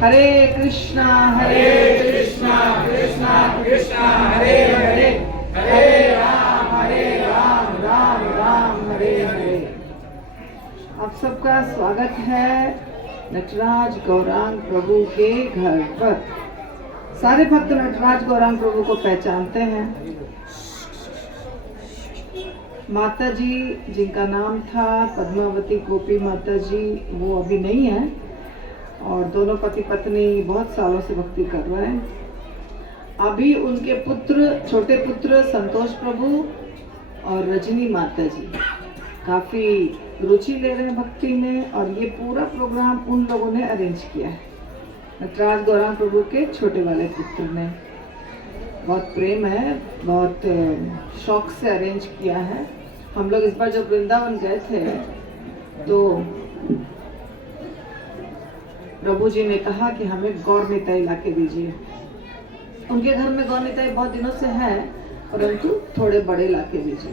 हरे कृष्णा कृष्णा कृष्णा हरे हरे, हरे राम राम राम हरे हरे। आप सबका स्वागत है नटराज गौरांग प्रभु के घर पर। सारे भक्त नटराज गौरांग प्रभु को पहचानते हैं। माता जी जिनका नाम था पद्मावती गोपी माता जी, वो अभी नहीं है और दोनों पति पत्नी बहुत सालों से भक्ति कर रहे हैं। अभी उनके पुत्र, छोटे पुत्र संतोष प्रभु और रजनी माता जी काफ़ी रुचि ले रहे हैं भक्ति में, और ये पूरा प्रोग्राम उन लोगों ने अरेंज किया है। नटराज गौरांग प्रभु के छोटे वाले पुत्र ने, बहुत प्रेम है, बहुत शौक से अरेंज किया है। हम लोग इस बार जब वृंदावन गए थे तो प्रभु जी ने कहा कि हमें गौर निताई ला के दीजिए। उनके घर में गौर निताई बहुत दिनों से है, परंतु थोड़े बड़े ला के दीजिए।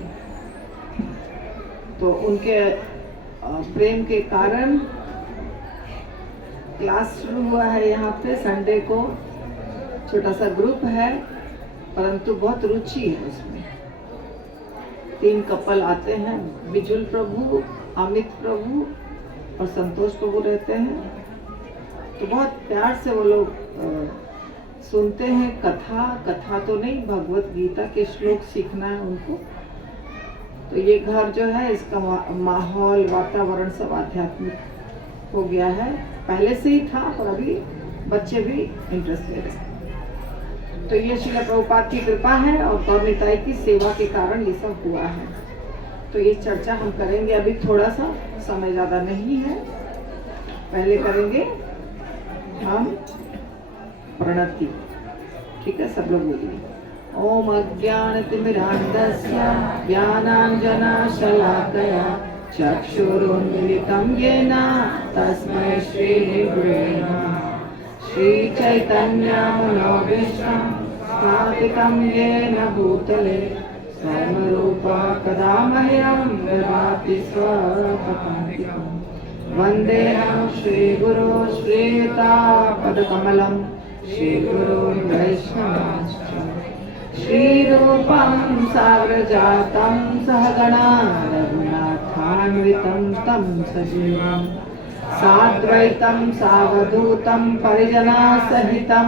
तो उनके प्रेम के कारण क्लास शुरू हुआ है यहाँ पे संडे को। छोटा सा ग्रुप है, परंतु बहुत रुचि है उसमें। 3 कपल आते हैं, बिजुल प्रभु, अमित प्रभु और संतोष प्रभु रहते हैं। तो बहुत प्यार से वो लोग सुनते हैं कथा तो नहीं, भगवत गीता के श्लोक सीखना है उनको। तो ये घर जो है, इसका माहौल, वातावरण सब आध्यात्मिक हो गया है। पहले से ही था, पर अभी बच्चे भी इंटरेस्ट ले रहे हैं। तो ये श्रील प्रभुपाद की कृपा है और गौर निताई की सेवा के कारण ये सब हुआ है। तो ये चर्चा हम करेंगे, अभी थोड़ा सा समय ज़्यादा नहीं है। पहले करेंगे हम प्रणति, ठीक है? सब लोग बोलिए। ओम अज्ञानतिमिरान्धस्य ज्ञानाञ्जनशलाकया चक्षुरुन्मिलितं येन तस्मै श्रीगुरवे नमः। श्रीचैतन्यमनोभीष्टं स्थापितं येन भूतले स्वयंरूपा कदा मह्यं ददाति स्वपदान्तिकम्। वन्देऽहं श्रीगुरो श्रीयुतापदकमलं श्रीगुरुं वैष्णवांश्च श्रीरूपं साग्रजातं सहगणा रघुनाथान्वितं तं सजीवं साद्वैतं सावधूतं परिजनसहितं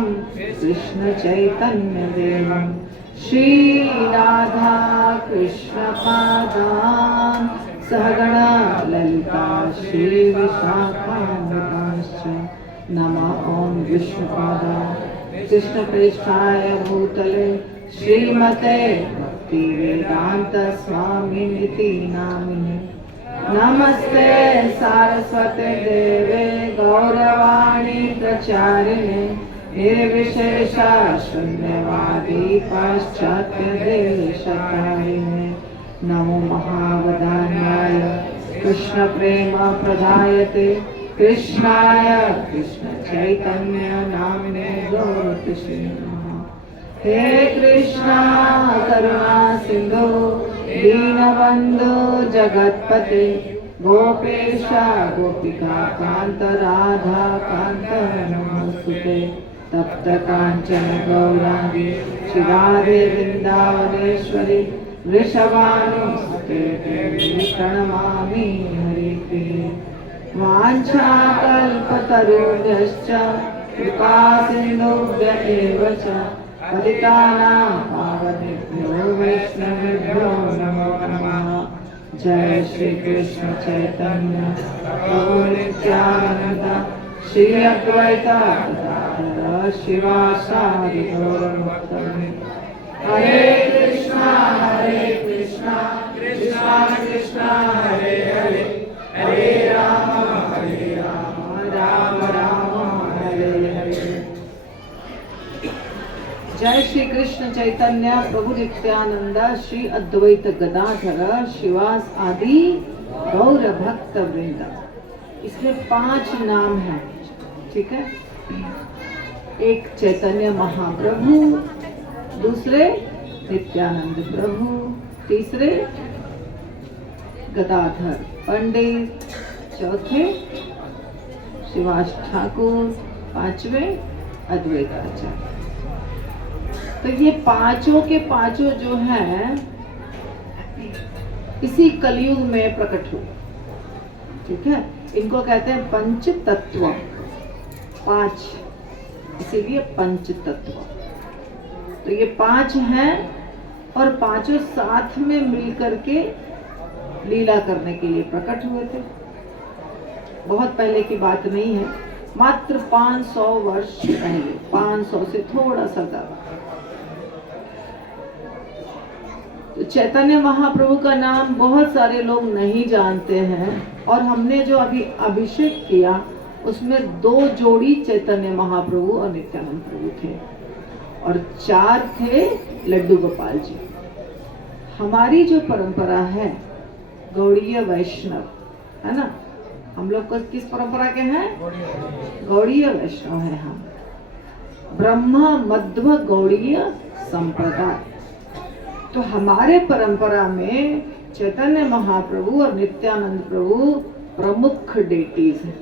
कृष्णचैतन्यदेवं श्रीराधा कृष्णपादान् सहगणा ललिता श्रीविशाखान्वितांश्च नमः। ॐ विष्णुपादाय कृष्णप्रेष्ठाय भूतले श्रीमते भक्तिवेदान्तस्वामिनिति नामिने। नमस्ते सारस्वते देवे गौरवाणी प्रचारिणे निर्विशेष शून्यवादी पाश्चात्यदेशतारिणे। नमो महावदान्याय कृष्ण प्रेम प्रदायते कृष्णाय कृष्ण चैतन्य नामिने गौरतिष्ठे नमः। हे कृष्णा करुणा सिंधु दीनबंधु जगत्पते गोपेश गोपिका कांत राधा कांत नमोस्तुते। तप्त कांचन गौरांगी श्रीराधे वृंदावनेश्वरी वृषभानुसुते देवी प्रणमामि हरिप्रिये। वाञ्छाकल्पतरुभ्यश्च कृपासिन्धुभ्य एव च पतितानां पावनेभ्यो वैष्णवेभ्यो नमो नमः। जय श्री कृष्ण चैतन्य प्रभु नित्यानंद श्री अद्वैत गदाधर शिवासादि गौरभक्तवृंद। हरे कृष्णा कृष्णा कृष्णा हरे हरे, हरे राम राम राम हरे हरे। जय श्री कृष्ण चैतन्य प्रभु नित्यानंद श्री अद्वैत गदाधर शिवास आदि गौर भक्त वृंद। इसमें 5 नाम हैं, ठीक है? एक चैतन्य महाप्रभु, दूसरे नित्यानंद प्रभु, तीसरे गदाधर पंडित, चौथे शिवास ठाकुर, पांचवें अद्वैताचार्य। तो ये पांचों के पांचों जो हैं इसी कलयुग में प्रकट हुए। ठीक है, इनको कहते हैं पंच तत्व, पांच, इसीलिए पंच तत्व। तो ये पांच हैं और पांचों साथ में मिलकर के लीला करने के लिए प्रकट हुए थे। बहुत पहले की बात नहीं है, मात्र 500 वर्ष पहले, 500 से थोड़ा सा ज्यादा। तो चैतन्य महाप्रभु का नाम बहुत सारे लोग नहीं जानते हैं, और हमने जो अभी अभिषेक किया उसमें 2 जोड़ी चैतन्य महाप्रभु और नित्यानंद प्रभु थे, और 4 थे लड्डू गोपाल जी। हमारी जो परंपरा है गौड़ीय वैष्णव है ना, हम लोग को किस परंपरा के हैं? गौड़ीय वैष्णव है हम, ब्रह्म मध्व गौड़ीय संप्रदाय। तो हमारे परंपरा में चैतन्य महाप्रभु और नित्यानंद प्रभु प्रमुख डेटीज हैं।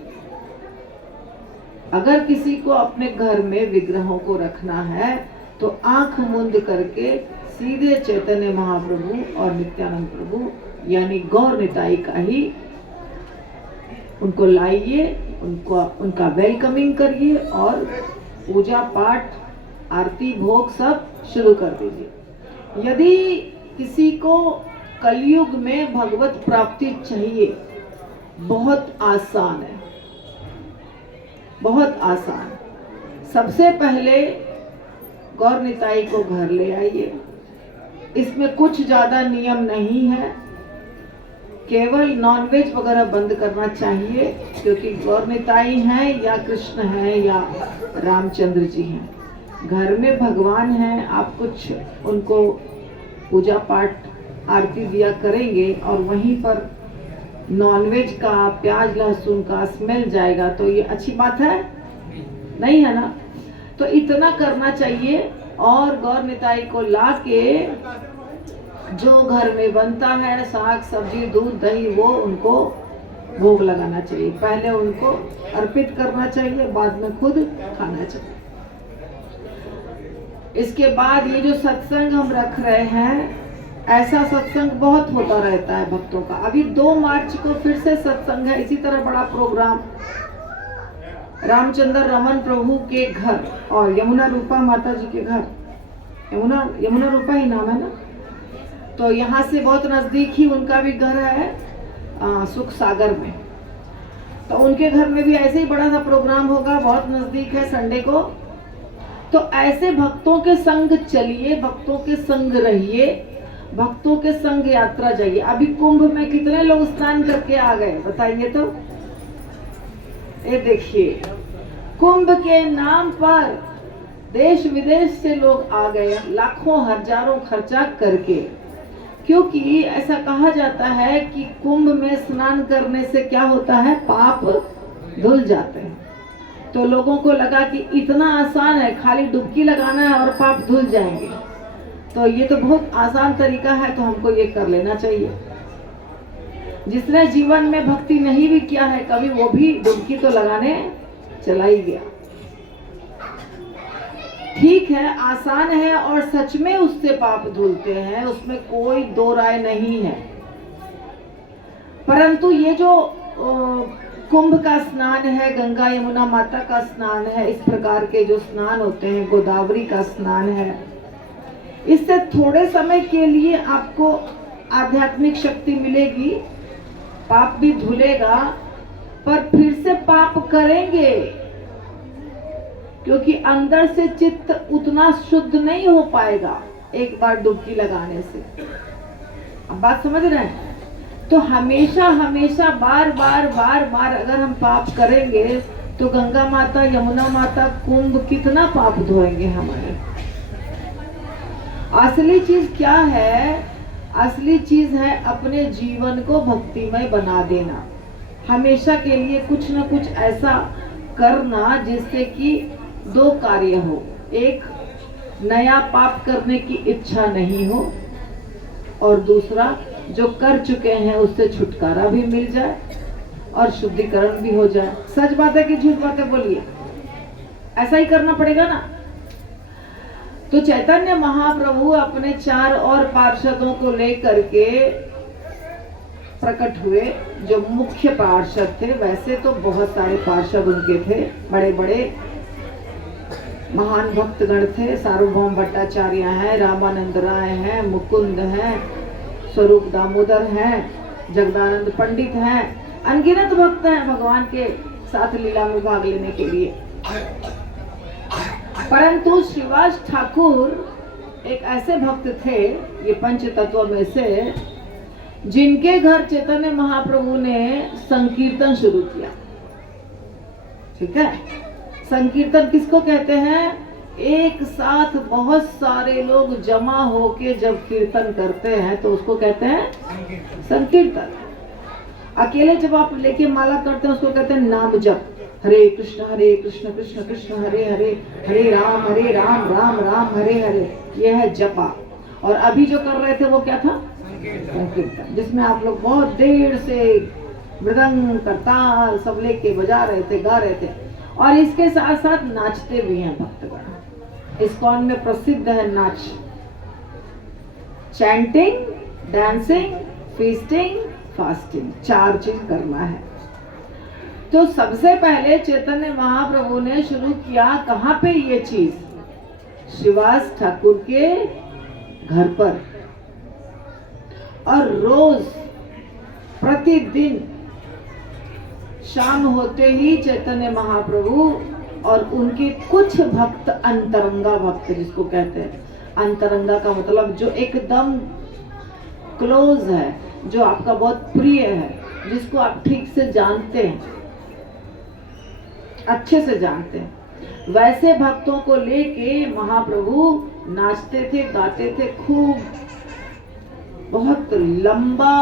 अगर किसी को अपने घर में विग्रहों को रखना है तो आंख मूंद करके सीधे चैतन्य महाप्रभु और नित्यानंद प्रभु यानी गौर निताई का ही उनको लाइए, उनका वेलकमिंग करिए और पूजा पाठ आरती भोग सब शुरू कर दीजिए। यदि किसी को कलयुग में भगवत प्राप्ति चाहिए, बहुत आसान है, बहुत आसान। सबसे पहले गौर निताई को घर ले आइए। इसमें कुछ ज्यादा नियम नहीं है, केवल नॉनवेज वगैरह बंद करना चाहिए, क्योंकि गौर निताई हैं या कृष्ण हैं या रामचंद्र जी हैं, घर में भगवान हैं। आप कुछ उनको पूजा पाठ आरती दिया करेंगे और वहीं पर नॉनवेज का, प्याज लहसुन का स्मेल जाएगा, तो ये अच्छी बात है नहीं, है ना? तो इतना करना चाहिए। और गौर निताई को लाके जो घर में बनता है साग सब्जी दूध दही वो उनको भोग लगाना चाहिए। पहले उनको अर्पित करना चाहिए, बाद में खुद खाना चाहिए। इसके बाद ये जो सत्संग हम रख रहे हैं, ऐसा सत्संग बहुत होता रहता है भक्तों का। अभी 2 मार्च को फिर से सत्संग है, इसी तरह बड़ा प्रोग्राम रामचंद्र रमन प्रभु के घर और यमुना रूपा माता जी के घर, यमुना रूपा ही नाम है ना, तो यहाँ से बहुत नजदीक ही उनका भी घर है सुख सागर में। तो उनके घर में भी ऐसे ही बड़ा सा प्रोग्राम होगा, बहुत नजदीक है, संडे को। तो ऐसे भक्तों के संग चलिए, भक्तों के संग रहिए, भक्तों के संग यात्रा जाइए। अभी कुंभ में कितने लोग स्नान करके आ गए बताइए तो? ये देखिए, कुंभ के नाम पर देश विदेश से लोग आ गए, लाखों हजारों खर्चा करके, क्योंकि ऐसा कहा जाता है कि कुंभ में स्नान करने से क्या होता है, पाप धुल जाते हैं। तो लोगों को लगा कि इतना आसान है, खाली डुबकी लगाना है और पाप धुल जाएंगे, तो ये तो बहुत आसान तरीका है, तो हमको ये कर लेना चाहिए। जिसने जीवन में भक्ति नहीं भी किया है कभी, वो भी डुबकी तो लगाने चला ही गया। ठीक है, आसान है और सच में उससे पाप धुलते हैं, उसमें कोई 2 राय नहीं है। परंतु ये जो कुंभ का स्नान है, गंगा यमुना माता का स्नान है, इस प्रकार के जो स्नान होते हैं, गोदावरी का स्नान है, इससे थोड़े समय के लिए आपको आध्यात्मिक शक्ति मिलेगी, पाप भी धुलेगा, पर फिर से पाप करेंगे, क्योंकि अंदर से चित्त उतना शुद्ध नहीं हो पाएगा एक बार डुबकी लगाने से। अब बात समझ रहे हैं? तो हमेशा हमेशा बार बार अगर हम पाप करेंगे तो गंगा माता, यमुना माता, कुंभ कितना पाप धोएंगे हमारे। असली चीज क्या है? असली चीज है अपने जीवन को भक्तिमय बना देना, हमेशा के लिए कुछ न कुछ ऐसा करना जिससे कि 2 कार्य हो। एक, नया पाप करने की इच्छा नहीं हो, और दूसरा, जो कर चुके हैं उससे छुटकारा भी मिल जाए और शुद्धिकरण भी हो जाए। सच बात है कि झूठ बातें बोलिए? ऐसा ही करना पड़ेगा ना। तो चैतन्य महाप्रभु अपने 4 और पार्षदों को लेकर के प्रकट हुए, जो मुख्य पार्षद थे। वैसे तो बहुत सारे पार्षद उनके थे, बड़े बड़े महान भक्तगण थे। सार्वभौम भट्टाचार्य हैं, रामानंद राय हैं, मुकुंद हैं, स्वरूप दामोदर हैं, जगदानंद पंडित हैं, अनगिनत भक्त हैं भगवान के साथ लीला में भाग लेने के लिए। परंतु श्रीवास ठाकुर एक ऐसे भक्त थे, ये पंच तत्व में से, जिनके घर चैतन्य महाप्रभु ने संकीर्तन शुरू किया। ठीक है, संकीर्तन किसको कहते हैं? एक साथ बहुत सारे लोग जमा होके जब कीर्तन करते हैं तो उसको कहते हैं संकीर्तन। अकेले जब आप लेके माला करते हैं उसको कहते हैं नाम जप। हरे कृष्ण कृष्ण कृष्ण हरे हरे, हरे राम राम राम हरे हरे, यह है जपा। और अभी जो कर रहे थे वो क्या था? संकीर्तन, जिसमें आप लोग बहुत देर से मृदंग करताल सब लेके बजा रहे थे, गा रहे थे, और इसके साथ साथ नाचते भी हैं भक्तगण। इस्कॉन में प्रसिद्ध है नाच, चैंटिंग, डांसिंग, फीस्टिंग, फास्टिंग, 4 चीज करना है। तो सबसे पहले चैतन्य महाप्रभु ने शुरू किया कहाँ पे ये चीज? श्रीवास ठाकुर के घर पर। और रोज प्रतिदिन शाम होते ही चैतन्य महाप्रभु और उनके कुछ भक्त, अंतरंगा भक्त जिसको कहते हैं, अंतरंगा का मतलब जो एकदम क्लोज है, जो आपका बहुत प्रिय है, जिसको आप ठीक से जानते हैं, अच्छे से जानते हैं, वैसे भक्तों को लेके महाप्रभु नाचते थे, गाते थे खूब। बहुत लंबा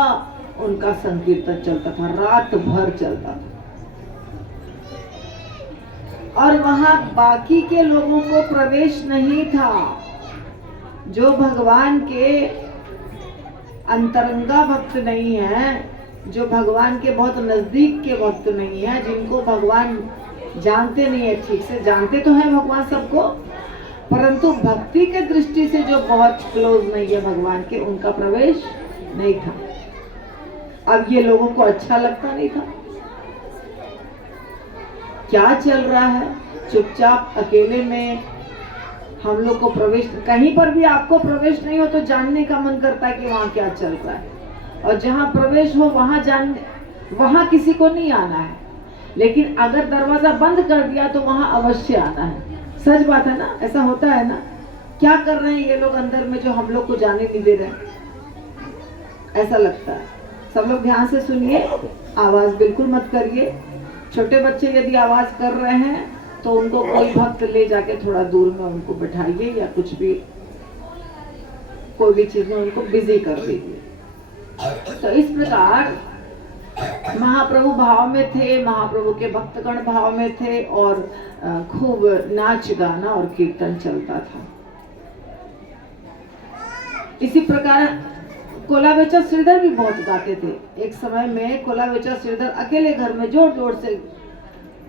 उनका संकीर्तन चलता था, रात भर चलता था। और वहां बाकी के लोगों को प्रवेश नहीं था। जो भगवान के अंतरंगा भक्त नहीं है, जो भगवान के बहुत नजदीक के भक्त नहीं है, जिनको भगवान जानते नहीं है ठीक से, जानते तो हैं भगवान सबको, परंतु भक्ति के दृष्टि से जो बहुत क्लोज नहीं है भगवान के, उनका प्रवेश नहीं था। अब ये लोगों को अच्छा लगता नहीं था। क्या चल रहा है? चुपचाप अकेले में हम लोग को प्रवेश, कहीं पर भी आपको प्रवेश नहीं हो तो जानने का मन करता है कि वहां क्या चल रहा है, और जहां प्रवेश हो वहां किसी को नहीं आना है। लेकिन अगर दरवाजा बंद कर दिया तो वहां अवश्य आना है। सच बात है ना? ऐसा होता है ना? क्या कर रहे हैं ये लोग अंदर में जो हम लोग को जाने नहीं दे रहे हैं? ऐसा लगता है। सब लोग ध्यान से सुनिए, आवाज बिल्कुल मत करिए। छोटे बच्चे यदि आवाज कर रहे हैं तो उनको कोई भक्त ले जाके थोड़ा दूर में उनको बिठाइए, या कुछ भी कोई भी चीज में उनको बिजी कर दीजिए। तो इस प्रकार महाप्रभु भाव में थे, महाप्रभु के भक्तगण भाव में थे, और खूब नाच गाना और कीर्तन चलता था। इसी प्रकार कोलावेचा श्रीधर भी बहुत गाते थे। एक समय में कोलावेचा श्रीधर अकेले घर में जोर जोर से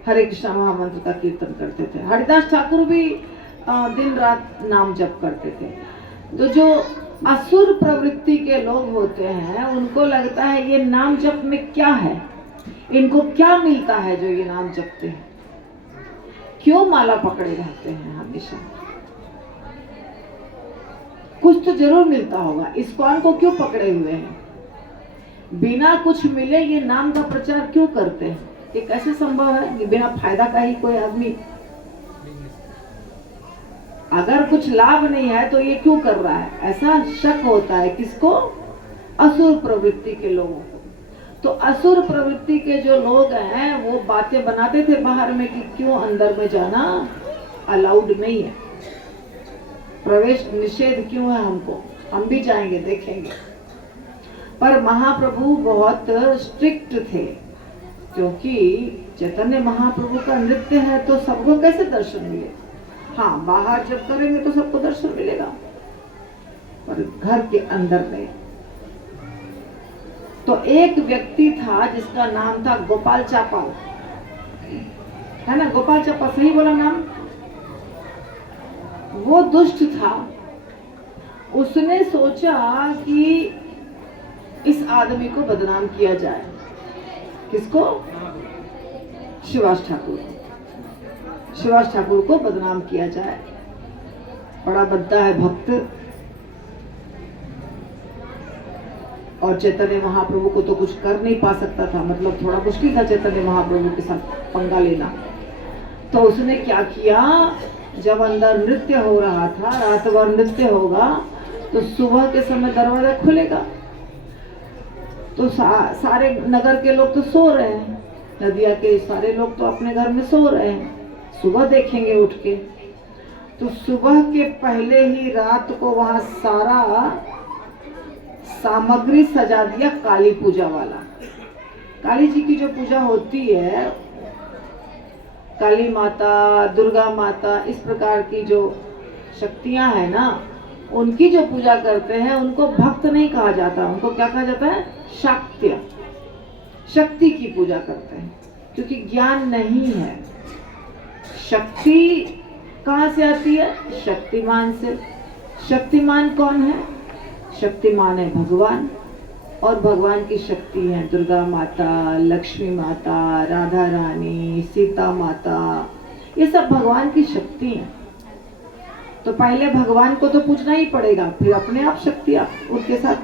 हरे कृष्णा महामंत्र का कीर्तन करते थे। हरिदास ठाकुर भी दिन रात नाम जप करते थे। तो जो असुर प्रवृत्ति के लोग होते हैं, उनको लगता है ये नाम जप में क्या है, इनको क्या मिलता है जो ये नाम जपते हैं, क्यों माला पकड़े रहते हैं हमेशा, कुछ तो जरूर मिलता होगा, इस्कॉन को क्यों पकड़े हुए हैं, बिना कुछ मिले ये नाम का प्रचार क्यों करते हैं? ये कैसे संभव है कि बिना फायदा का ही कोई आदमी, अगर कुछ लाभ नहीं है तो ये क्यों कर रहा है? ऐसा शक होता है किसको? असुर प्रवृत्ति के लोगों को। तो असुर प्रवृत्ति के जो लोग हैं वो बातें बनाते थे बाहर में कि क्यों अंदर में जाना अलाउड नहीं है, प्रवेश निषेध क्यों है हमको, हम भी जाएंगे देखेंगे। पर महाप्रभु बहुत स्ट्रिक्ट थे, क्योंकि चैतन्य महाप्रभु का नृत्य है तो सबको कैसे दर्शन मिले? हाँ, बाहर जब करेंगे तो सबको दर्शन मिलेगा, पर घर के अंदर नहीं। तो एक व्यक्ति था जिसका नाम था गोपाल चापाल, है ना? गोपाल चापाल, सही बोला नाम? वो दुष्ट था, उसने सोचा कि इस आदमी को बदनाम किया जाए। किसको? शिवास ठाकुर। शिवास ठाकुर को बदनाम किया जाए। बड़ा बद्दा है भक्त, और चैतन्य महाप्रभु को तो कुछ कर नहीं पा सकता था, मतलब थोड़ा मुश्किल था चैतन्य महाप्रभु के साथ पंगा लेना। तो उसने क्या किया, जब अंदर नृत्य हो रहा था, रात भर नृत्य होगा, तो सुबह के समय दरवाजा खुलेगा, तो सारे नगर के लोग तो सो रहे हैं, नदिया के सारे लोग तो अपने घर में सो रहे हैं, सुबह देखेंगे उठ के। तो सुबह के पहले ही रात को वहां सारा सामग्री सजा दिया काली पूजा वाला। काली जी की जो पूजा होती है, काली माता, दुर्गा माता, इस प्रकार की जो शक्तियां हैं ना, उनकी जो पूजा करते हैं उनको भक्त नहीं कहा जाता, उनको क्या कहा जाता है? शाक्त्य, शक्ति की पूजा करते हैं, क्योंकि ज्ञान नहीं है। शक्ति कहाँ से आती है? शक्तिमान से। शक्तिमान कौन है? शक्तिमान है भगवान, और भगवान की शक्ति है दुर्गा माता, लक्ष्मी माता, राधा रानी, सीता माता, ये सब भगवान की शक्ति है। तो पहले भगवान को तो पूजना ही पड़ेगा, फिर अपने आप शक्ति उनके साथ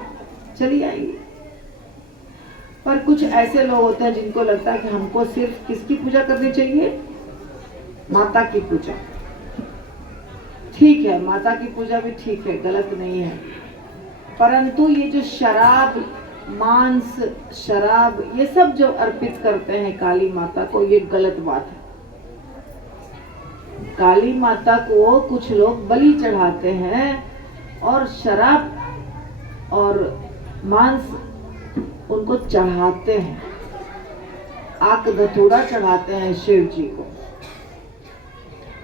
चली आएगी। पर कुछ ऐसे लोग होते हैं जिनको लगता है कि हमको सिर्फ किसकी पूजा करनी चाहिए? माता की पूजा। ठीक है, माता की पूजा भी ठीक है, गलत नहीं है, परंतु ये जो शराब, मांस, शराब, ये सब जो अर्पित करते हैं काली माता को, ये गलत बात है। काली माता को कुछ लोग बलि चढ़ाते हैं, और शराब और मांस उनको चढ़ाते हैं, आक धतूरा चढ़ाते हैं शिव जी को।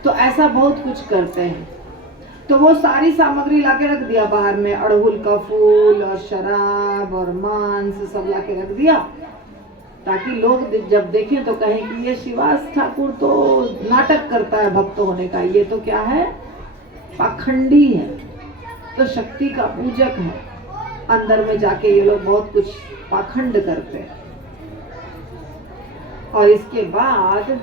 तो ऐसा बहुत कुछ करते हैं। तो वो सारी सामग्री लाके रख दिया बाहर में, अड़हुल का फूल और शराब और मांस सब लाके रख दिया, ताकि लोग जब देखें तो कहें कि ये शिवास ठाकुर तो नाटक करता है भक्त होने का, ये तो क्या है? पाखंडी है, तो शक्ति का पूजक है। अंदर में जाके ये लोग बहुत कुछ पाखंड करते हैं। और इसके बाद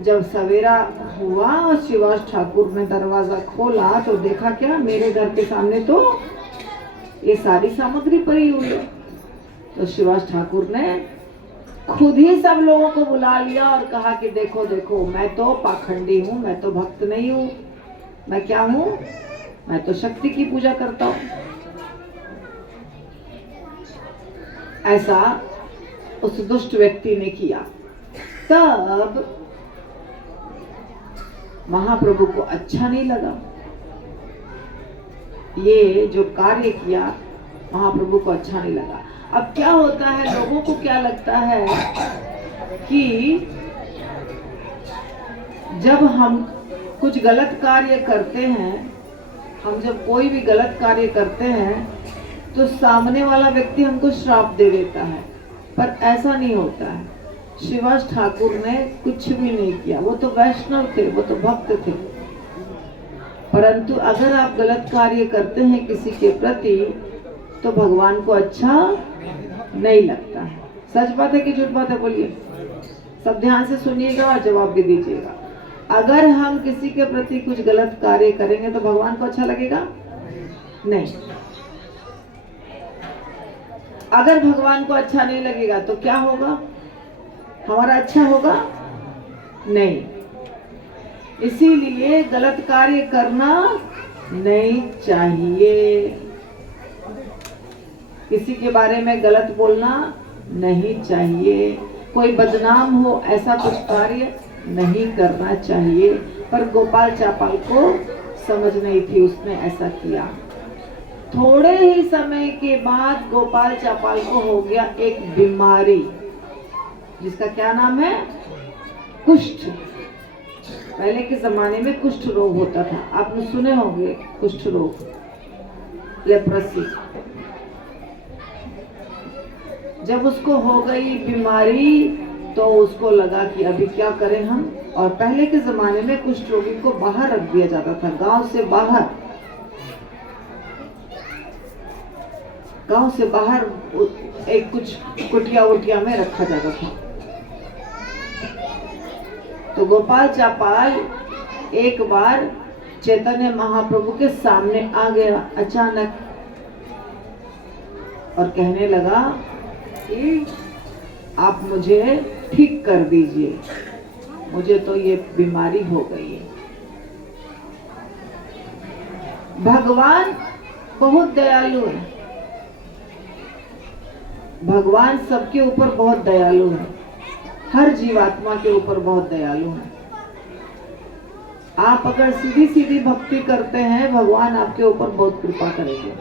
जब सवेरा हुआ और शिवास ठाकुर ने दरवाजा खोला, तो देखा क्या, मेरे घर के सामने तो ये सारी सामग्री पड़ी हुई है। तो शिवास ठाकुर ने खुद ही सब लोगों को बुला लिया और कहा कि देखो देखो, मैं तो पाखंडी हूँ, मैं तो भक्त नहीं हूँ, मैं क्या हूँ? मैं तो शक्ति की पूजा करता हूँ। ऐसा उस दुष्ट व्यक्ति ने किया। तब महाप्रभु को अच्छा नहीं लगा, ये जो कार्य किया महाप्रभु को अच्छा नहीं लगा। अब क्या होता है, लोगों को क्या लगता है कि जब हम कुछ गलत कार्य करते हैं, हम जब कोई भी गलत कार्य करते हैं, तो सामने वाला व्यक्ति हमको श्राप दे देता है, पर ऐसा नहीं होता है। शिवास ठाकुर ने कुछ भी नहीं किया, वो तो वैष्णव थे, वो तो भक्त थे। परंतु अगर आप गलत कार्य करते हैं किसी के प्रति, तो भगवान को अच्छा नहीं लगता है। सच बात है कि झूठ बात है? बोलिए, सब ध्यान से सुनिएगा और जवाब भी दीजिएगा। अगर हम किसी के प्रति कुछ गलत कार्य करेंगे तो भगवान को अच्छा लगेगा? नहीं। अगर भगवान को अच्छा नहीं लगेगा तो क्या होगा? हमारा अच्छा होगा? नहीं। इसीलिए गलत कार्य करना नहीं चाहिए, किसी के बारे में गलत बोलना नहीं चाहिए, कोई बदनाम हो ऐसा कुछ कार्य नहीं करना चाहिए। पर गोपाल चापाल को समझ नहीं थी, उसने ऐसा किया। थोड़े ही समय के बाद गोपाल चापाल को हो गया एक बीमारी, जिसका क्या नाम है? कुष्ठ। पहले के जमाने में कुष्ठ रोग होता था, आपने सुने होंगे कुष्ठ रोग, लेप्रोसी। जब उसको हो गई बीमारी, तो उसको लगा कि अभी क्या करें हम। और पहले के जमाने में कुष्ठ रोगी को बाहर रख दिया जाता था, गांव से बाहर एक कुछ कुटिया उटिया में रखा जाता था। तो गोपाल चापाल एक बार चैतन्य महाप्रभु के सामने आ गया अचानक और कहने लगा कि आप मुझे ठीक कर दीजिए, मुझे तो ये बीमारी हो गई है। भगवान बहुत दयालु है, भगवान सबके ऊपर बहुत दयालु है, हर जीवात्मा के ऊपर बहुत दयालु है। आप अगर सीधी सीधी भक्ति करते हैं, भगवान आपके ऊपर बहुत कृपा करेंगे।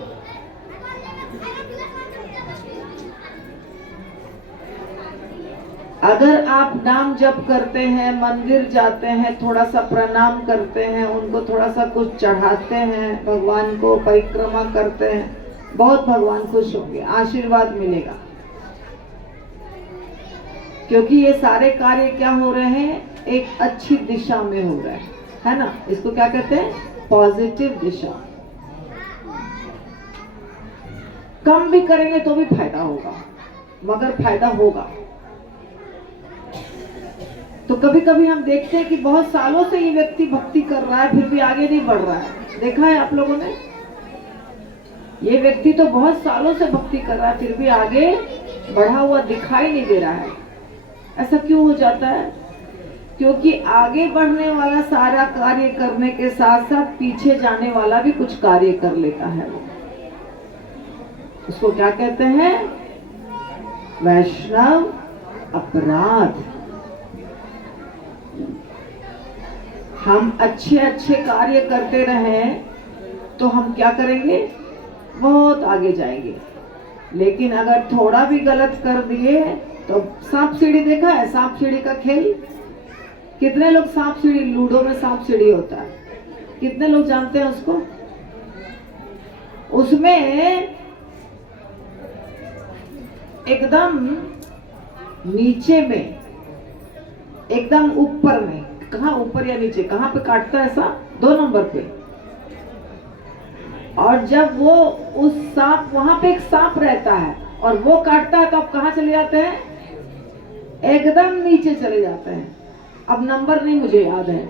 अगर आप नाम जप करते हैं, मंदिर जाते हैं, थोड़ा सा प्रणाम करते हैं, उनको थोड़ा सा कुछ चढ़ाते हैं, भगवान को परिक्रमा करते हैं, बहुत भगवान खुश होंगे, आशीर्वाद मिलेगा। क्योंकि ये सारे कार्य क्या हो रहे हैं, एक अच्छी दिशा में हो रहे हैं, है ना। इसको क्या कहते हैं, पॉजिटिव दिशा। कम भी करेंगे तो भी फायदा होगा, मगर फायदा होगा। तो कभी कभी हम देखते हैं कि बहुत सालों से ये व्यक्ति भक्ति कर रहा है, फिर भी आगे नहीं बढ़ रहा है। देखा है आप लोगों ने, ये व्यक्ति तो बहुत सालों से भक्ति कर रहा है, फिर भी आगे बढ़ा हुआ दिखाई नहीं दे रहा है। ऐसा क्यों हो जाता है? क्योंकि आगे बढ़ने वाला सारा कार्य करने के साथ साथ पीछे जाने वाला भी कुछ कार्य कर लेता है। वो उसको क्या कहते हैं, वैष्णव अपराध। हम अच्छे अच्छे कार्य करते रहें तो हम क्या करेंगे, बहुत आगे जाएंगे। लेकिन अगर थोड़ा भी गलत कर दिए तो सांप सीढ़ी देखा है, सांप सीढ़ी का खेल, कितने लोग सांप सीढ़ी, लूडो में सांप सीढ़ी होता है, कितने लोग जानते हैं उसको? उसमें एकदम नीचे में, एकदम ऊपर में, कहाँ ऊपर या नीचे, कहाँ पे काटता है सांप? 2 नंबर पे। और जब वो उस सांप, वहां पे एक सांप रहता है और वो काटता है तो आप कहाँ चले जाते हैं, एकदम नीचे चले जाते हैं। अब नंबर नहीं मुझे याद है,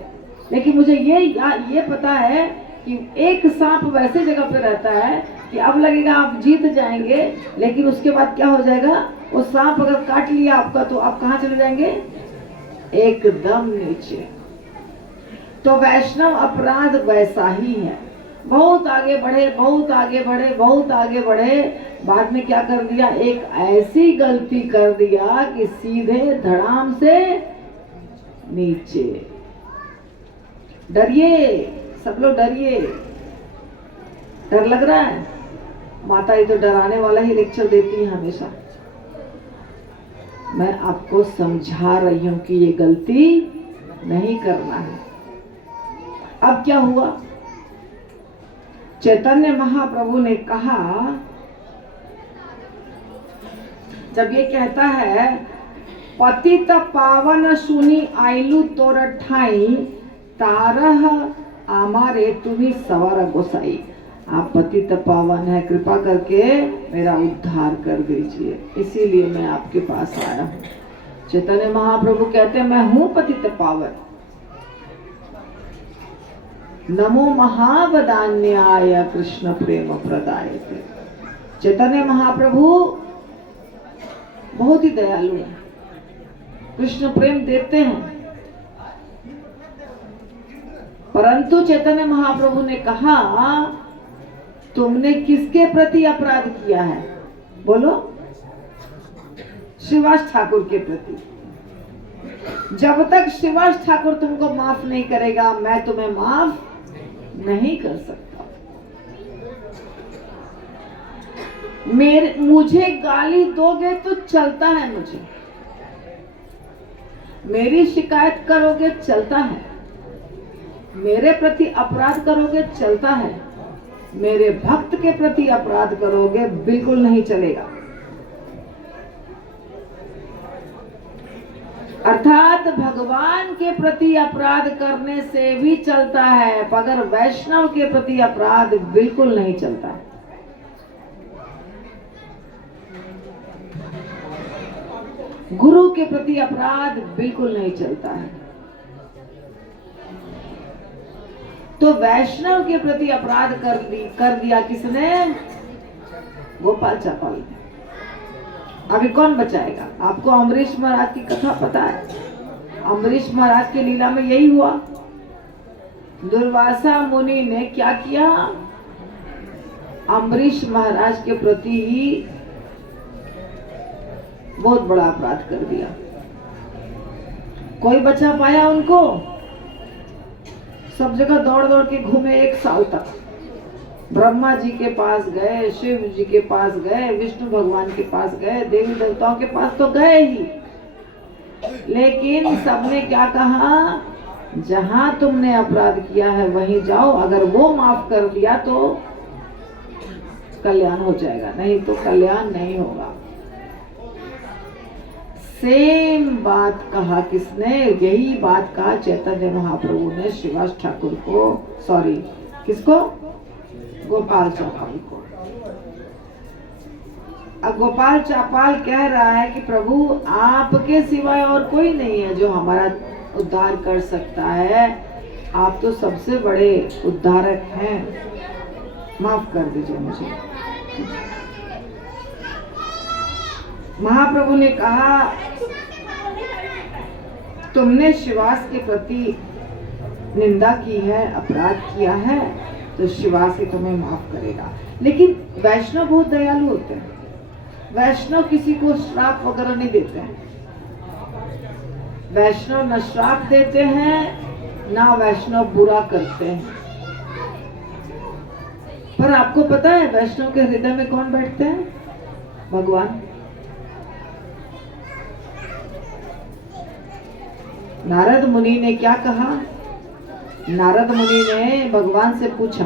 लेकिन मुझे ये पता है कि एक सांप वैसे जगह पे रहता है कि अब लगेगा आप जीत जाएंगे, लेकिन उसके बाद क्या हो जाएगा, वो सांप अगर काट लिया आपका तो आप कहाँ चले जाएंगे, एकदम नीचे। तो वैष्णव अपराध वैसा ही है, बहुत आगे बढ़े, बहुत आगे बढ़े, बहुत आगे बढ़े, बाद में क्या कर दिया, एक ऐसी गलती कर दिया कि सीधे धड़ाम से नीचे। डरिए, सब लोग डरिए। डर लग रहा है? माता ये तो डराने वाला ही लेक्चर देती है हमेशा। मैं आपको समझा रही हूं कि ये गलती नहीं करना है। अब क्या हुआ, चैतन्य महाप्रभु ने कहा, जब ये कहता है पतित पावन सुनी आइलू तोर ठाई, तारह आमारे तुम्ही सवार गोसाई। आप पतित पावन है, कृपा करके मेरा उद्धार कर दीजिए, इसीलिए मैं आपके पास आया हूँ। चैतन्य महाप्रभु कहते हैं मैं हूँ पतित पावन। नमो महावदान्याय कृष्ण प्रेम प्रदायते। चैतन्य महाप्रभु बहुत ही दयालु है, कृष्ण प्रेम देते हैं। परंतु चैतन्य महाप्रभु ने कहा तुमने किसके प्रति अपराध किया है, बोलो? श्रीवास ठाकुर के प्रति। जब तक श्रीवास ठाकुर तुमको माफ नहीं करेगा, मैं तुम्हें माफ नहीं कर सकता। मुझे गाली दोगे तो चलता है, मुझे मेरी शिकायत करोगे चलता है, मेरे प्रति अपराध करोगे चलता है, मेरे भक्त के प्रति अपराध करोगे बिल्कुल नहीं चलेगा। अर्थात भगवान के प्रति अपराध करने से भी चलता है, मगर वैष्णव के प्रति अपराध बिल्कुल नहीं चलता है। गुरु के प्रति अपराध बिल्कुल नहीं चलता है। तो वैष्णव के प्रति अपराध कर दिया किसने? गोपाल चापाल ने। अभी कौन बचाएगा? आपको अम्बरीश महाराज की कथा पता है। अम्बरीश महाराज की लीला में यही हुआ। दुर्वासा मुनि ने क्या किया? अम्बरीश महाराज के प्रति ही बहुत बड़ा अपराध कर दिया। कोई बचा पाया उनको? सब जगह दौड़ दौड़ के घूमे 1 साल तक। ब्रह्मा जी के पास गए, शिव जी के पास गए, विष्णु भगवान के पास गए, देवी देवताओं के पास तो गए ही, लेकिन सबने क्या कहा? जहां तुमने अपराध किया है वहीं जाओ, अगर वो माफ कर दिया तो कल्याण हो जाएगा, नहीं तो कल्याण नहीं होगा। सेम बात कहा किसने? यही बात कहा चैतन्य महाप्रभु ने श्रीवास ठाकुर को, सॉरी किसको? गोपाल चापाल को। अब गोपाल चापाल कह रहा है कि प्रभु आपके सिवाय और कोई नहीं है जो हमारा उद्धार कर सकता है, आप तो सबसे बड़े उद्धारक हैं, माफ कर दीजिए मुझे। महाप्रभु ने कहा तुमने श्रीवास के प्रति निंदा की है, अपराध किया है, तो श्रीवास ही तुम्हें माफ करेगा। लेकिन वैष्णव बहुत दयालु होते हैं। वैष्णव किसी को श्राप वगैरह नहीं देते हैं। वैष्णव न श्राप देते हैं, ना वैष्णव बुरा करते हैं। पर आपको पता है वैष्णव के हृदय में कौन बैठते हैं? भगवान। नारद मुनि ने क्या कहा? नारद मुनि ने भगवान से पूछा,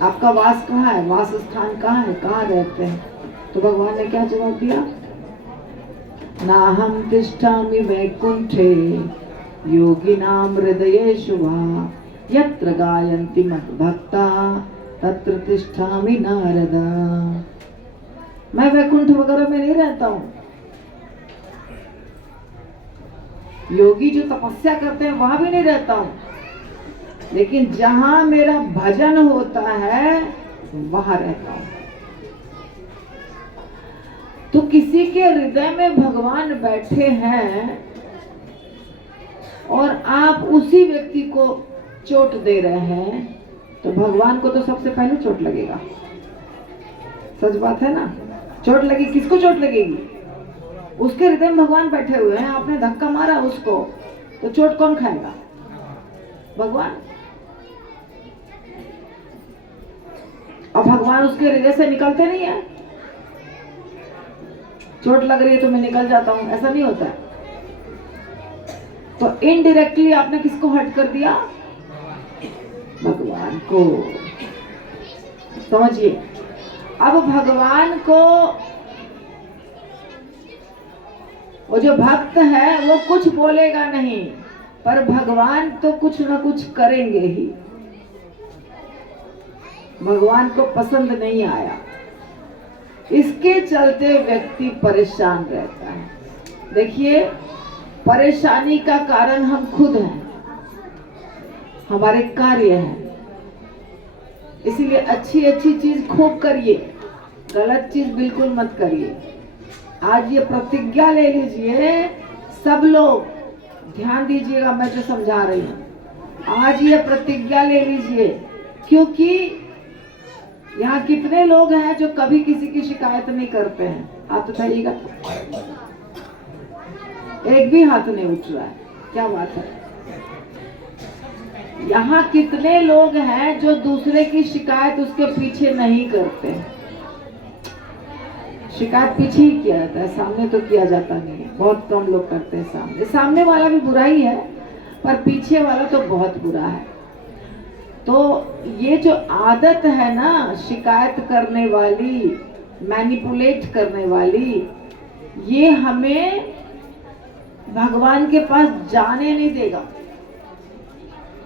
आपका वास कहाँ है? वास स्थान कहाँ है? कहाँ रहते हैं? तो भगवान ने क्या जवाब दिया? नाहं तिष्ठामि वैकुंठे योगिनां हृदयेषु वा यत्र गायन्ति मद्भक्ता तत्र तिष्ठामि नारद। मैं वैकुंठ वगैरह में नहीं रहता हूँ। योगी जो तपस्या करते हैं वहां भी नहीं रहता हूं, लेकिन जहां मेरा भजन होता है वहां रहता हूं। तो किसी के हृदय में भगवान बैठे हैं और आप उसी व्यक्ति को चोट दे रहे हैं, तो भगवान को तो सबसे पहले चोट लगेगा। सच बात है ना? चोट लगी, किसको चोट लगेगी? उसके हृदय में भगवान बैठे हुए हैं, आपने धक्का मारा उसको, तो चोट कौन खाएगा? भगवान। और भगवान उसके हृदय से निकलते नहीं है। चोट लग रही है तो मैं निकल जाता हूं, ऐसा नहीं होता है। तो इनडायरेक्टली आपने किसको हर्ट कर दिया? भगवान को। समझिए, अब भगवान को, वो जो भक्त है वो कुछ बोलेगा नहीं, पर भगवान तो कुछ ना कुछ करेंगे ही। भगवान को पसंद नहीं आया, इसके चलते व्यक्ति परेशान रहता है। देखिए, परेशानी का कारण हम खुद हैं, हमारे कार्य हैं। इसीलिए अच्छी अच्छी चीज खूब करिए, गलत चीज बिल्कुल मत करिए। आज ये प्रतिज्ञा ले लीजिए, सब लोग ध्यान दीजिएगा मैं जो समझा रही हूँ। आज ये प्रतिज्ञा ले लीजिए, क्योंकि यहाँ कितने लोग हैं जो कभी किसी की शिकायत नहीं करते हैं? हाथ उठाइएगा। एक भी हाथ नहीं उठ रहा है, क्या बात है? यहाँ कितने लोग हैं जो दूसरे की शिकायत उसके पीछे नहीं करते? शिकायत पीछे ही किया जाता है, सामने तो किया जाता नहीं है। बहुत कम लोग करते हैं। सामने वाला भी बुरा ही है, पर पीछे वाला तो बहुत बुरा है। तो ये जो आदत है ना, शिकायत करने वाली, मैनिपुलेट करने वाली, ये हमें भगवान के पास जाने नहीं देगा।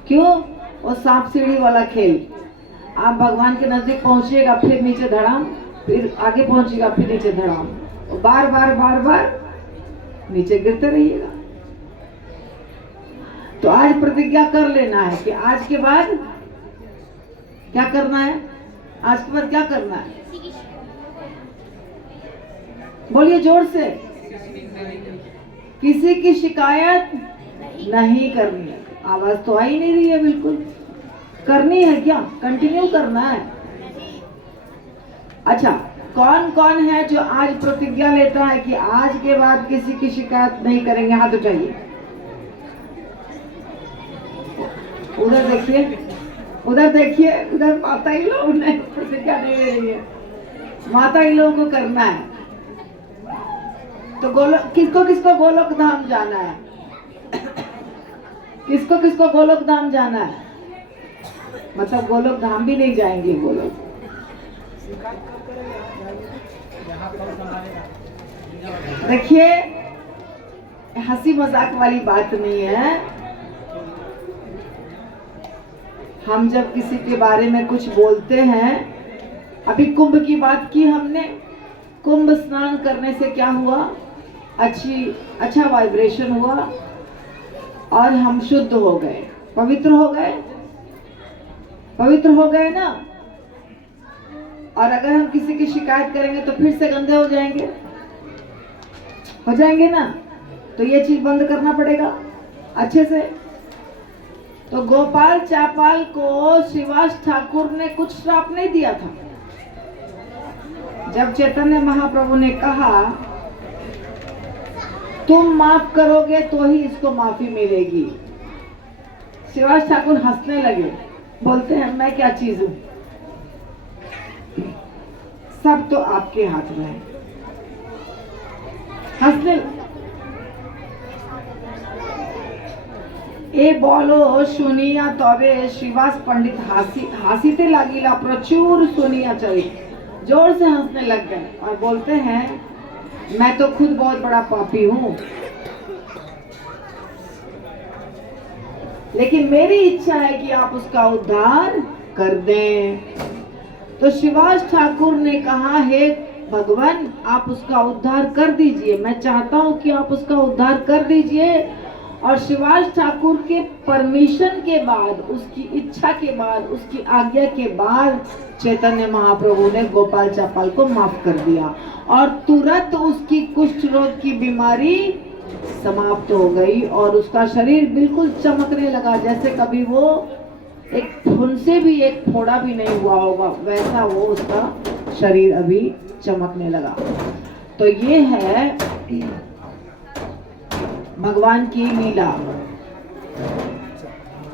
क्यों? वो सांप सीढ़ी वाला खेल। आप भगवान के नजदीक पहुंचिएगा, फिर नीचे धड़ाम, फिर आगे पहुंचिएगा, फिर नीचे धड़ाम, बार बार बार बार नीचे गिरते रहिएगा। तो आज प्रतिज्ञा कर लेना है कि आज के बाद क्या करना है। आज के बाद क्या करना है? बोलिए जोर से। किसी की शिकायत नहीं करनी है। आवाज तो आ ही नहीं रही है। बिल्कुल करनी है क्या? कंटिन्यू करना है। अच्छा, कौन कौन है जो आज प्रतिज्ञा लेता है कि आज के बाद किसी की शिकायत नहीं करेंगे? हाथ उठाइए। उधर देखिए, उधर देखिए, उधर माता ही लोग ने प्रतिज्ञा नहीं ले रही है। माता ही लोगों को करना है। तो किसको किसको गोलोक धाम जाना है? किसको किसको गोलोक धाम जाना है? मतलब गोलोक धाम भी नहीं जाएंगे। गोलोक देखिए, हंसी मजाक वाली बात नहीं है। हम जब किसी के बारे में कुछ बोलते हैं, अभी कुंभ की बात की हमने। कुंभ स्नान करने से क्या हुआ? अच्छा वाइब्रेशन हुआ और हम शुद्ध हो गए, पवित्र हो गए। पवित्र हो गए ना। और अगर हम किसी की शिकायत करेंगे तो फिर से गंदे हो जाएंगे ना। तो ये चीज बंद करना पड़ेगा अच्छे से। तो गोपाल चापाल को श्रीवास ठाकुर ने कुछ श्राप नहीं दिया था। जब चैतन्य महाप्रभु ने कहा तुम माफ करोगे तो ही इसको माफी मिलेगी, श्रीवास ठाकुर हंसने लगे। बोलते हैं मैं क्या चीज हूं, सब तो आपके हाथ में है। हंसने ए बोलो सुनिया तबे श्रीवास पंडित हासीते लागिला प्रचुर सुनिया चाहिए। जोर से हंसने लग गए और बोलते हैं मैं तो खुद बहुत बड़ा पापी हूं, लेकिन मेरी इच्छा है कि आप उसका उद्धार कर दें। तो श्रीवास ठाकुर ने कहा हे भगवान, आप उसका उद्धार कर दीजिए। मैं चाहता हूं कि आप उसका उद्धार कर दीजिए। और श्रीवास ठाकुर के परमिशन के बाद, उसकी इच्छा के बाद, उसकी आज्ञा के बाद चैतन्य महाप्रभु ने गोपाल चापाल को माफ कर दिया और तुरंत उसकी कुष्ठ रोग की बीमारी समाप्त हो गई और उसका शरीर बिल्कुल चमकने लगा, जैसे कभी वो एक फुंसे भी एक फोड़ा भी नहीं हुआ होगा, वैसा वो उसका शरीर अभी चमकने लगा। तो ये है भगवान की लीला,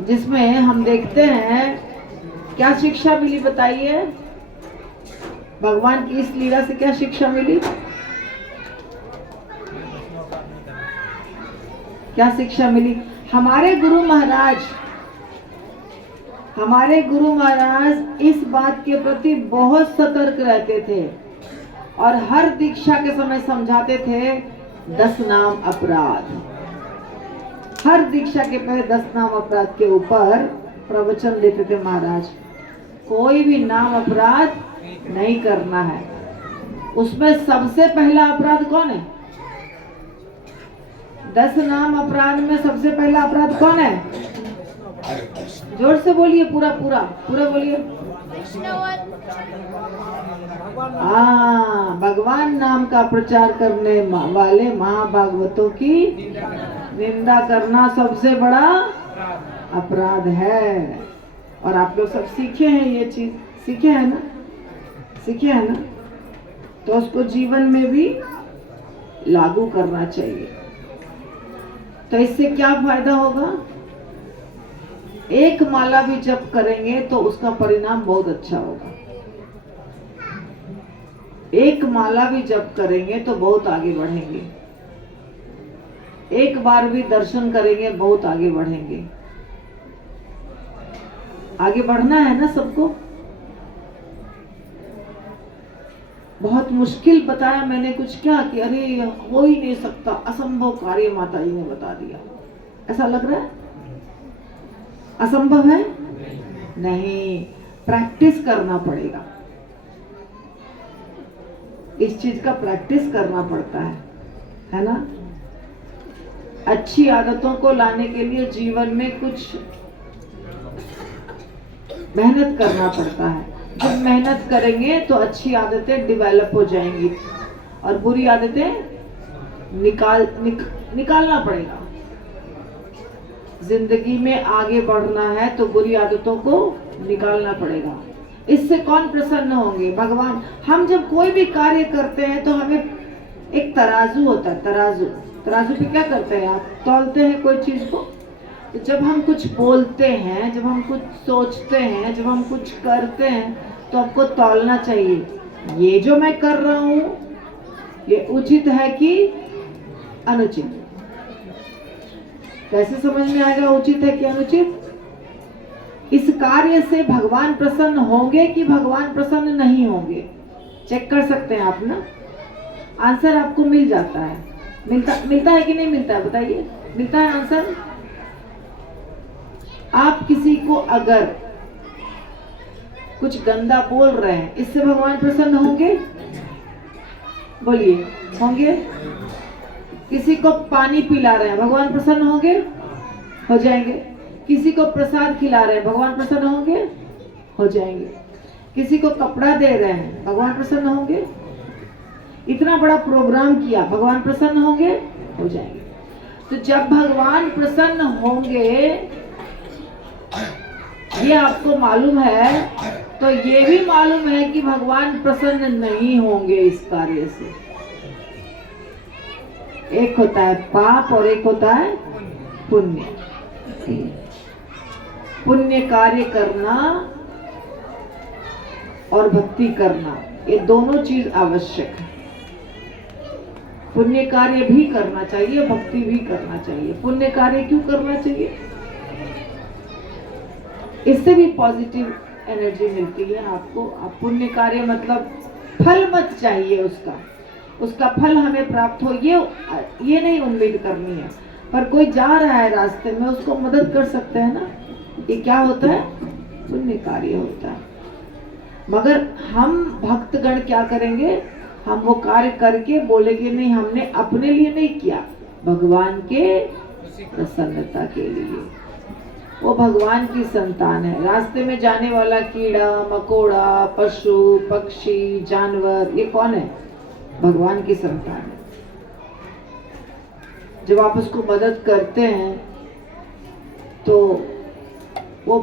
जिसमें हम देखते हैं क्या शिक्षा मिली। बताइए, भगवान की इस लीला से क्या शिक्षा मिली? क्या शिक्षा मिली? हमारे गुरु महाराज इस बात के प्रति बहुत सतर्क रहते थे और हर दीक्षा के समय समझाते थे 10 नाम अपराध। हर दीक्षा के पहले 10 नाम अपराध के ऊपर प्रवचन देते थे महाराज। कोई भी नाम अपराध नहीं करना है। उसमें सबसे पहला अपराध कौन है? 10 नाम अपराध में सबसे पहला अपराध कौन है? जोर से बोलिए, पूरा बोलिए। भगवान नाम का प्रचार करने वाले महाभागवतों की निंदा करना सबसे बड़ा अपराध है। और आप लोग सब सीखे हैं, ये चीज सीखे हैं ना? तो उसको जीवन में भी लागू करना चाहिए। तो इससे क्या फायदा होगा? एक माला भी जप करेंगे तो उसका परिणाम बहुत अच्छा होगा। एक माला भी जप करेंगे तो बहुत आगे बढ़ेंगे। एक बार भी दर्शन करेंगे, बहुत आगे बढ़ेंगे। आगे बढ़ना है ना सबको। बहुत मुश्किल बताया मैंने कुछ क्या कि अरे हो ही नहीं सकता, असंभव कार्य माता जी ने बता दिया। ऐसा लग रहा है असंभव है? नहीं, प्रैक्टिस करना पड़ेगा, इस चीज का प्रैक्टिस करना पड़ता है ना। अच्छी आदतों को लाने के लिए जीवन में कुछ मेहनत करना पड़ता है। जब मेहनत करेंगे तो अच्छी आदतें डेवलप हो जाएंगी और बुरी आदतें निकालना पड़ेगा। जिंदगी में आगे बढ़ना है तो बुरी आदतों को निकालना पड़ेगा। इससे कौन प्रसन्न होंगे? भगवान। हम जब कोई भी कार्य करते हैं तो हमें एक तराजू होता है, तराजू पे क्या करते हैं आप? तौलते हैं कोई चीज को। तो जब हम कुछ बोलते हैं, जब हम कुछ सोचते हैं, जब हम कुछ करते हैं तो आपको तौलना चाहिए, ये जो मैं कर रहा हूं ये उचित है कि अनुचित। कैसे समझ में आएगा उचित है कि अनुचित? इस कार्य से भगवान प्रसन्न होंगे कि भगवान प्रसन्न नहीं होंगे, चेक कर सकते हैं आप ना। आंसर आपको मिल जाता है। मिलता है कि नहीं मिलता है? बताइए, मिलता है आंसर? आप किसी को अगर कुछ गंदा बोल रहे हैं, इससे भगवान प्रसन्न होंगे? बोलिए, होंगे? किसी को पानी पिला रहे हैं, भगवान प्रसन्न होंगे? हो जाएंगे। किसी को प्रसाद खिला रहे हैं, भगवान प्रसन्न होंगे? हो जाएंगे। किसी को कपड़ा दे रहे हैं, भगवान प्रसन्न होंगे? इतना बड़ा प्रोग्राम किया, भगवान प्रसन्न होंगे? हो जाएंगे। तो जब भगवान प्रसन्न होंगे ये आपको मालूम है, तो ये भी मालूम है कि भगवान प्रसन्न नहीं होंगे इस कार्य से। एक होता है पाप और एक होता है पुण्य। पुण्य कार्य करना और भक्ति करना, ये दोनों चीज आवश्यक है। पुण्य कार्य भी करना चाहिए, भक्ति भी करना चाहिए। पुण्य कार्य क्यों करना चाहिए? इससे भी पॉजिटिव एनर्जी मिलती है आपको। आप पुण्य कार्य मतलब फल मत चाहिए, उसका फल हमें प्राप्त हो ये नहीं उम्मीद करनी है। पर कोई जा रहा है रास्ते में, उसको मदद कर सकते हैं ना, ये क्या होता है? पुण्य कार्य होता है। मगर हम भक्तगण क्या करेंगे? हम वो कार्य करके बोलेंगे नहीं, हमने अपने लिए नहीं किया, भगवान के प्रसन्नता के लिए। वो भगवान की संतान है। रास्ते में जाने वाला कीड़ा मकोड़ा, पशु पक्षी, जानवर, ये कौन है? भगवान की संतान है। जब आप उसको मदद करते हैं तो वो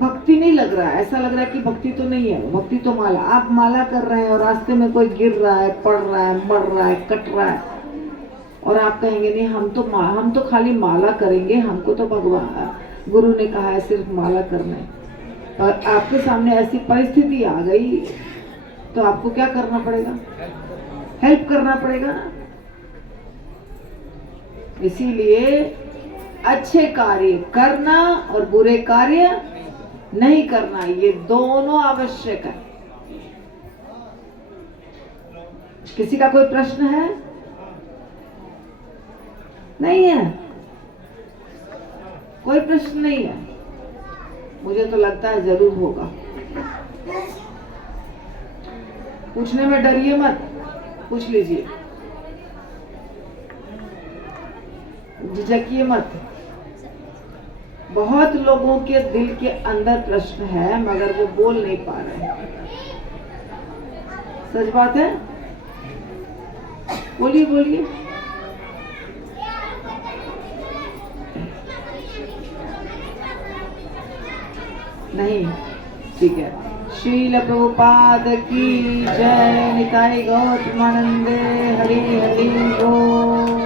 भक्ति नहीं लग रहा है, ऐसा लग रहा है कि भक्ति तो नहीं है, भक्ति तो माला। आप माला कर रहे हैं और रास्ते में कोई गिर रहा है, पड़ रहा है, मर रहा है, कट रहा है, और आप कहेंगे नहीं हम तो खाली माला करेंगे, हमको तो भगवान गुरु ने कहा है सिर्फ माला करना है। और आपके सामने ऐसी परिस्थिति आ गई तो आपको क्या करना पड़ेगा? हेल्प करना पड़ेगा ना। इसीलिए अच्छे कार्य करना और बुरे कार्य नहीं करना, ये दोनों आवश्यक है। किसी का कोई प्रश्न है? नहीं है? कोई प्रश्न नहीं है? मुझे तो लगता है जरूर होगा। पूछने में डरिए मत, पूछ लीजिए, झिझकिए मत। बहुत लोगों के दिल के अंदर प्रश्न है मगर वो बोल नहीं पा रहे हैं। सच बात है? बोलिए बोलिए। नहीं? ठीक है। श्रील प्रभुपाद की जय। निताई गौर प्रेमानंदे। हरि हरि बोल।